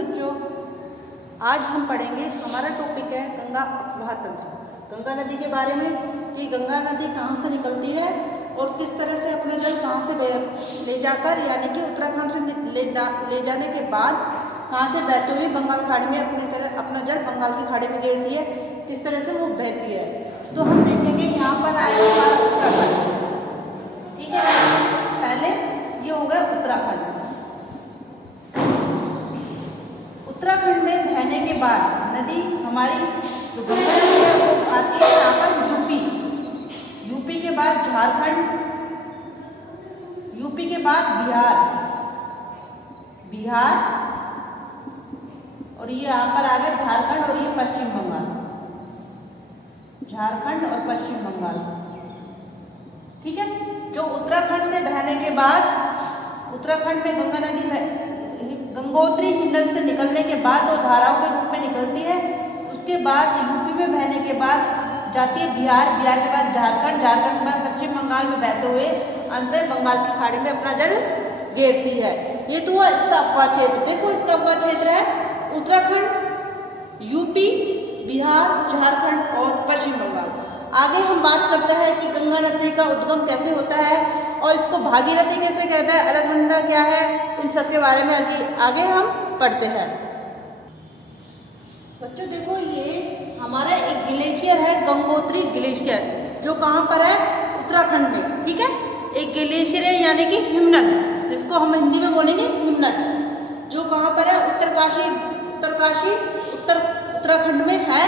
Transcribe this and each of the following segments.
बच्चों, आज हम पढ़ेंगे, हमारा टॉपिक है गंगा अफवाह तंत्र। गंगा नदी के बारे में कि गंगा नदी कहाँ से निकलती है और किस तरह से अपने जल कहाँ से ले जाकर, यानी कि उत्तराखंड से ले जाने के बाद कहाँ से बहते हुए बंगाल खाड़ी में अपना जल बंगाल की खाड़ी में गिरती है, किस तरह से वो बहती है। तो हम देखेंगे यहाँ पर आएगा हमारा उत्तराखंड। ठीक है, पहले ये हो गया उत्तराखंड। उत्तराखंड में बहने के बाद नदी हमारी जो गंगा नदी है वो आती है यहाँ पर यूपी के बाद झारखंड, यूपी के बाद बिहार और ये यहाँ पर आ गया झारखंड और ये पश्चिम बंगाल, झारखंड और पश्चिम बंगाल। ठीक है, जो उत्तराखंड से बहने के बाद उत्तराखंड में गंगा नदी गंगोत्री हिमनद से निकलने के बाद वो धाराओं के रूप में निकलती है। उसके बाद यूपी में बहने के बाद जाती है बिहार के बाद झारखंड के बाद पश्चिम बंगाल में बहते हुए अंत में बंगाल की खाड़ी में अपना जल घेरती है। ये तो हुआ इसका अफवाह क्षेत्र। देखो इसका अफवाह क्षेत्र है उत्तराखंड, यूपी, बिहार, झारखंड और पश्चिम बंगाल। आगे हम बात करते हैं कि गंगा नदी का उद्गम कैसे होता है और इसको भागीरथी कैसे कहता है, अलकनंदा क्या है, इन सब के बारे में आगे हम पढ़ते हैं। बच्चों देखो, ये हमारा एक ग्लेशियर है, गंगोत्री ग्लेशियर, जो कहाँ पर है, उत्तराखंड में। ठीक है, एक ग्लेशियर है यानी कि हिमनद, जिसको हम हिंदी में बोलेंगे हिमनद, जो कहाँ पर है, उत्तराखंड में है।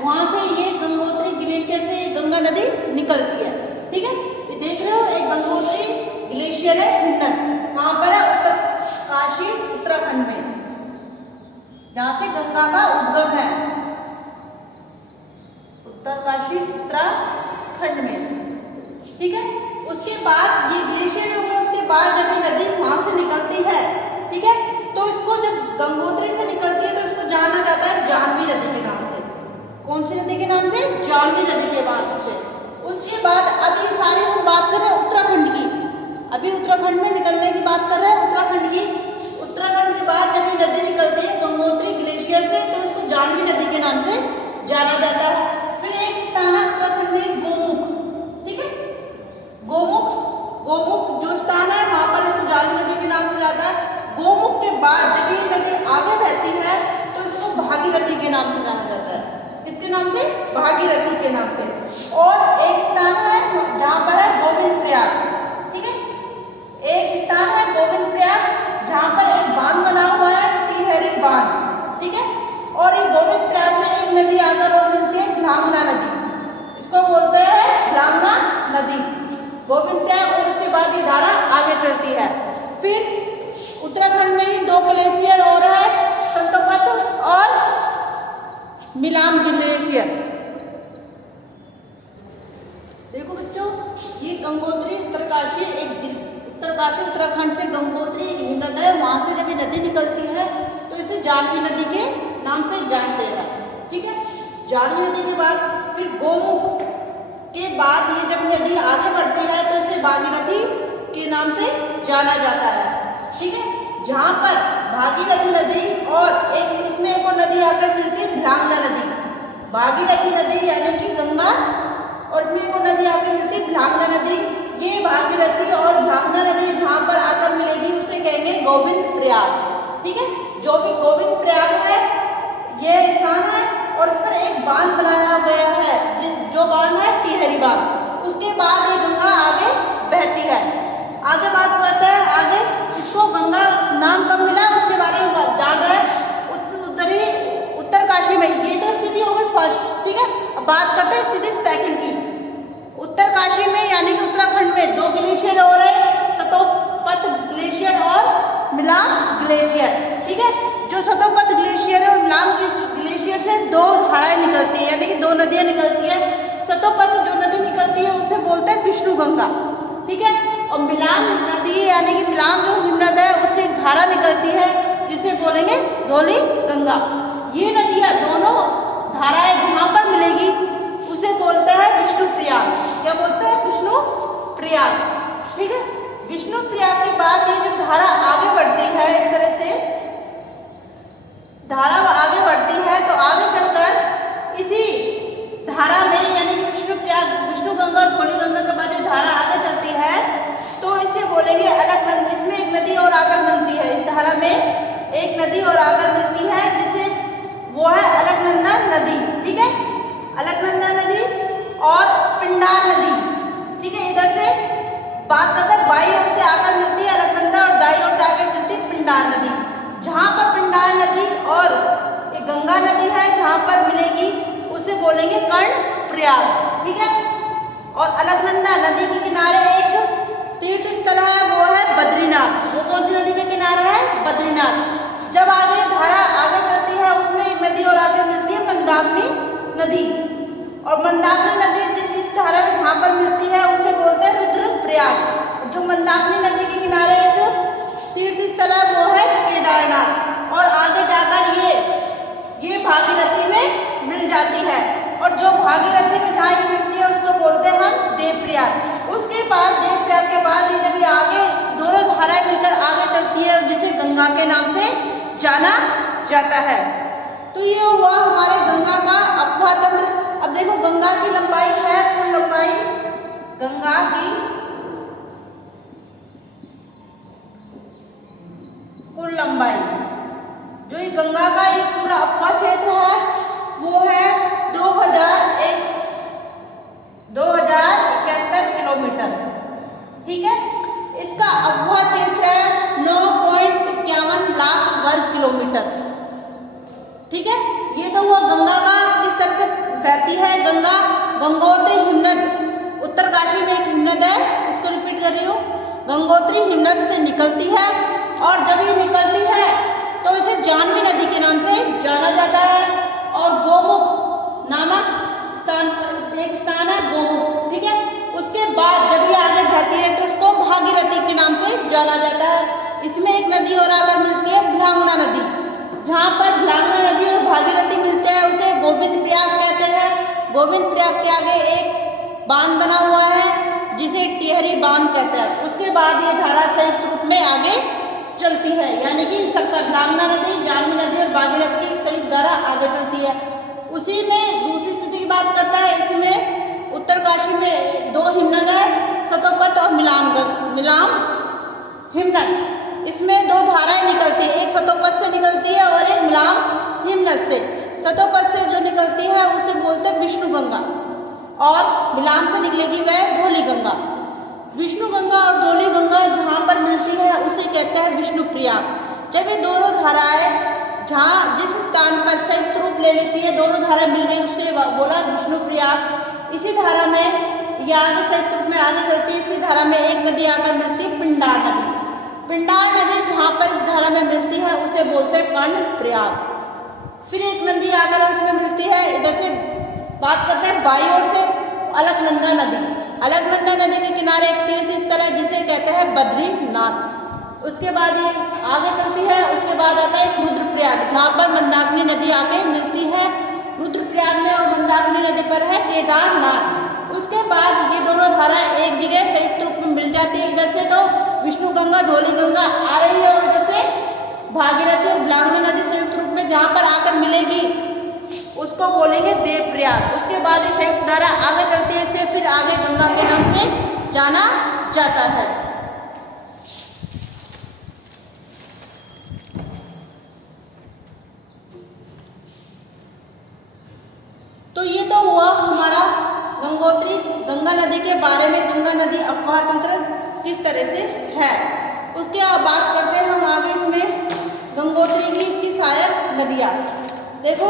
वहाँ से ये गंगोत्री ग्लेशियर से गंगा नदी निकलती है। ठीक है, ये देख रहे हो, एक गंगोत्री ग्लेशियर है हिमनद, कहाँ पर है, उत्तरकाशी उत्तराखंड में, जहाँ से गंगा का उद्गम है, उत्तरकाशी उत्तराखंड में। ठीक है, उसके बाद ये ग्लेशियर हो गया, उसके बाद जब ये नदी वहाँ से निकलती है, ठीक है, तो इसको जब गंगोत्री से निकलती है तो इसको जाना जाता है जाह्नवी नदी के नाम से। कौन सी नदी के नाम से? जाह्नवी नदी के नाम से। उसके बाद अभी सारी हम बात कर रहे हैं उत्तराखंड की, अभी उत्तराखंड में निकलने की बात कर रहे हैं उत्तराखंड की। उत्तराखंड के बाद जब ये नदी निकलती है गंगोत्री ग्लेशियर से तो इसको जाह्नवी नदी के नाम से जाना जाता है। फिर एक स्थान है उत्तराखंड में गोमुख। ठीक है, गोमुख जो स्थान है वहां पर इसको जाह्नवी नदी के नाम से जाता है। गोमुख के बाद जब ये नदी आगे बहती है तो इसको भागीरथी के नाम से जाना जाता है। किसके नाम से? भागीरथी के नाम से। और एक स्थान है जहाँ पर है गोविंद प्रयाग। ठीक है, एक स्थान है गोविंद प्रयाग जहाँ पर एक बांध बना हुआ है, टिहरी बांध। ठीक है, और ये गोविंद प्रयाग में एक नदी आकर और मिलती है, ढलांगना नदी, इसको बोलते हैं ढलांगना नदी, गोविंद प्रयाग। और उसके बाद ये धारा आगे चलती है। फिर उत्तराखंड में ही दो ग्लेशियर और है, सतोपत और मिलाम ग्लेशियर। देखो बच्चों, ये गंगोत्री उत्तरकाशी उत्तराखंड से गंगोत्री एक हिमनद है, वहां से जब ये नदी निकलती है तो इसे जाह्नवी नदी के नाम से जानते हैं। ठीक है, जाह्नवी नदी के बाद फिर गोमुख के बाद ये जब नदी आगे बढ़ती है तो इसे भागीरथी के नाम से जाना जाता है। ठीक है, जहाँ पर भागीरथी नदी और इसमें एक और नदी आकर मिलती है, ढलांगना नदी। भागीरथी नदी यानी कि गंगा और इसमें एक और नदी आकर मिलती है, ढलांगना नदी। ये भागीरथी और ढलांगना नदी जहाँ पर आकर मिलेगी उसे कहेंगे गोविंद प्रयाग। ठीक है, जो भी गोविंद प्रयाग है यह स्थान है और इस पर एक बांध बनाया गया है, जो बांध है टिहरी बांध। उसके बाद ये गंगा आगे बहती है। आगे बात करते हैं, आगे इसको गंगा नाम कब मिला उसके बारे में जान रहे हैं। उत्तरकाशी में ये तो स्थिति हो गई फर्स्ट। ठीक है, अब बात करते हैं स्थिति सेकंड की। उत्तरकाशी में यानी कि उत्तराखंड में दो ग्लेशियर और है, सतोपत ग्लेशियर और मिलाम ग्लेशियर। ठीक है, जो सतोपत ग्लेशियर और मिलाम ग्लेशियर से दो धाराएं निकलती है, यानी कि दो नदियां निकलती है। सतोपत जो नदी निकलती है उसे बोलते हैं विष्णु गंगा। ठीक है, और मिलाम नदी यानी कि मिलाम जो हिमनद है उससे एक धारा निकलती है जिसे बोलेंगे धौली गंगा। ये नदियां दोनों धाराएं जहाँ पर मिलेगी उसे बोलते हैं विष्णु प्रयाग। क्या बोलते हैं? विष्णु प्रयाग। ठीक है, विष्णु प्रयाग के बाद ये जो धारा आगे बढ़ती है इस तरह से नदी, ठीक है, अलकनंदा नदी और पिंडार नदी, ठीक है। इधर से बात करते हैं बाई ओर से आकर मिलती है अलकनंदा और दाई ओर से आकर मिलती है पिंडार नदी। जहाँ पर पिंडार नदी और एक गंगा नदी है जहाँ पर मिलेगी उसे बोलेंगे कर्णप्रयाग, ठीक है। और अलकनंदा नदी के किनारे एक तीर्थ स्थल है, वो है बद्रीनाथ। वो कौन सी नदी के किनारे है? बद्रीनाथ। जब आगे धारा आगे चलती है उसमें एक नदी और आगे मिलती है मंदाकिनी नदी, और मंदाकिनी नदी जिस इस धारा में जहाँ पर मिलती है उसे बोलते हैं रुद्रप्रयाग। जो मंदाकिनी नदी के किनारे एक तीर्थ स्थल है वो है केदारनाथ, और आगे जाकर ये भागीरथी में मिल जाती है, और जो भागीरथी में जहाँ ये मिलती है उसको बोलते हैं हम देवप्रयाग। उसके बाद देवप्रयाग के बाद ये जब ये आगे दोनों धाराएं मिलकर आगे चलती है जिसे गंगा के नाम से जाना जाता है। तो ये हुआ हमारे गंगा का अफवाह तंत्र। अब देखो गंगा की लंबाई है, कुल लंबाई गंगा की कुल लंबाई, जो ये गंगा का ये पूरा अफवाह क्षेत्र है वो है 2071 किलोमीटर, ठीक है। इसका अफवाह क्षेत्र है 9.51 लाख वर्ग किलोमीटर, ठीक है। ये तो हुआ गंगा का किस तरह से बहती है गंगा। गंगोत्री हिमनद, उत्तरकाशी में एक हिमनद है, इसको रिपीट कर रही हूँ। गंगोत्री हिमनद से निकलती है, और जब ये निकलती है तो इसे जानवी नदी के नाम से जाना जाता है। और गोमुख नामक एक स्थान है गोमुख, ठीक है। उसके बाद जब ये आगे बढ़ती है तो उसको भागीरथी के नाम से जाना जाता है। इसमें एक नदी और आकर मिलती है भ्लांगना नदी। जहाँ पर भ्लांगना नदी और भागीरथी मिलते हैं उसे गोविंद प्रयाग कहते हैं। गोविंद प्रयाग के आगे एक बांध बना हुआ है जिसे टिहरी बांध कहते हैं। उसके बाद ये धारा संयुक्त रूप में आगे चलती है, यानी कि इन सबका भ्लांगना नदी, जानवी नदी और भागीरथी की एक संयुक्त धारा आगे चलती है। उसी में दूसरी स्थिति की बात करता है। इसमें उत्तरकाशी में दो हिमनद है, सतोपत और मिलाम हिमनद। इसमें दो धाराएं निकलती है, एक सतोपत से निकलती है और एक मिलाम हिमनद से। सतोपत से जो निकलती है उसे बोलते हैं विष्णु गंगा, और मिलाम से निकलेगी वह धौली गंगा। विष्णु गंगा और धौली गंगा जहाँ पर मिलती है उसे कहते हैं विष्णु प्रयाग। जब ये दोनों धाराएं जहाँ जिस स्थान पर संयुक्त रूप ले लेती है, दोनों धाराएं मिल गई, उसके बोला विष्णु प्रयाग। इसी धारा में ये आगे संयुक्त रूप में आगे चलती है। इसी धारा में एक नदी आकर मिलती है पिंडार नदी। पिंडार नदी जहाँ पर इस धारा में मिलती है उसे बोलते हैं कर्णप्रयाग। फिर एक नदी आकर उसमें मिलती है, इधर से बात करते हैं बाई ओर से, अलकनंदा नदी। अलकनंदा नदी के किनारे एक तीर्थ स्थल है जिसे कहते हैं बद्रीनाथ। उसके बाद ये आगे चलती है, उसके बाद आता है रुद्रप्रयाग जहाँ पर मंदाकिनी नदी आके मिलती है। रुद्रप्रयाग में और मंदाकिनी नदी पर है केदारनाथ। उसके बाद ये दोनों धाराएं एक जगह संयुक्त रूप में मिल जाती है। इधर से तो विष्णु गंगा धौली गंगा आ रही है, और इधर से भागीरथी और भ्लांगना नदी संयुक्त रूप में जहाँ पर आकर मिलेगी उसको बोलेंगे देवप्रयाग। उसके बाद ये संयुक्त धारा आगे चलती है, इसे फिर आगे गंगा के नाम से जाना जाता है। तो ये तो हुआ हमारा गंगा नदी के बारे में, गंगा नदी अफवाह तंत्र किस तरह से है। उसके बाद बात करते हैं हम आगे इसमें गंगोत्री की, इसकी सहायक नदियाँ। देखो